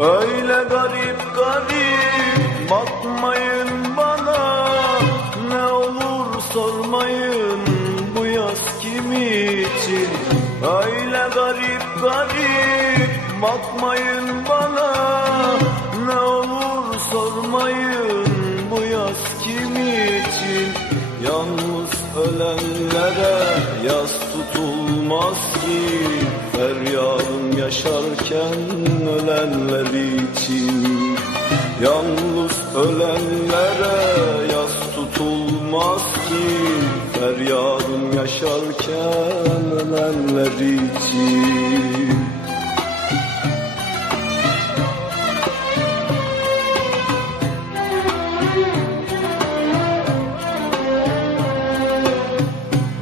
Öyle garip garip bakmayın bana. Ne olur sormayın bu yaz kim için? Öyle garip garip bakmayın bana. Ne olur sormayın bu yaz kim için? Yalnız ölenlere yaz tutulmaz ki. Feryadım yaşarken ölenler için Yalnız ölenlere yaz tutulmaz ki Feryadım yaşarken ölenler için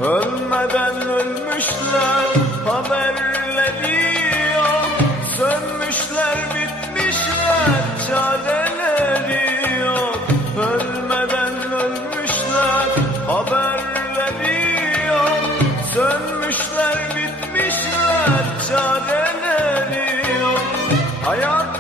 Ölmeden ölmüşler haberleri Hayattan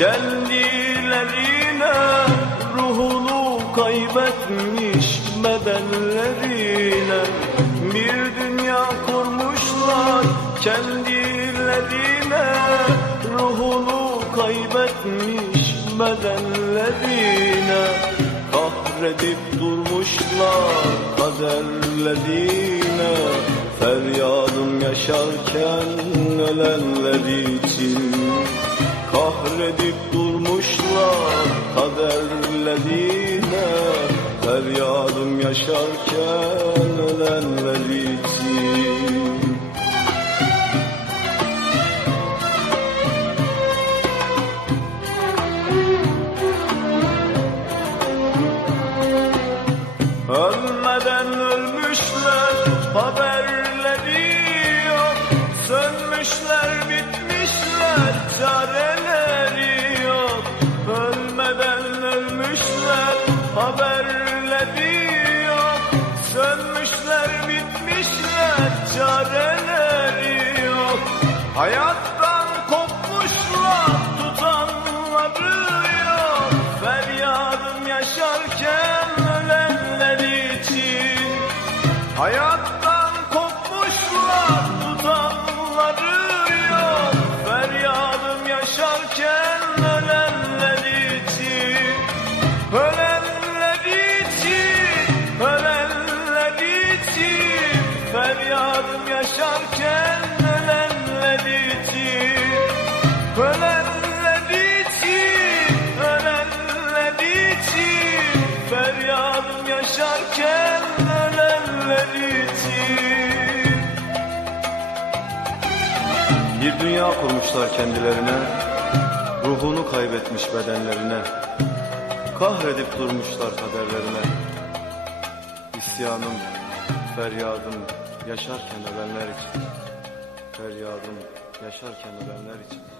kendilerine Ruhunu kaybetmiş bedenlerine Bir dünya kurmuşlar. Kendilerine Ruhunu kaybetmiş bedenlerine Kahredip durmuşlar kaderlerine. Feryadım yaşarken ölenler için Kahredip durmuşlar kaderlerine. Feryadım yaşarken ölenler için Ölmeden ölmüşler haberleri haberleri yok. Sönmüşler bitmişler çareleri yok. Hayattan Bir dünya kurmuşlar kendilerine Ruhunu kaybetmiş bedenlerine. Kahredip durmuşlar kaderlerine. İsyanım, feryadım yaşarken ölenler için. Feryadım yaşarken ölenler için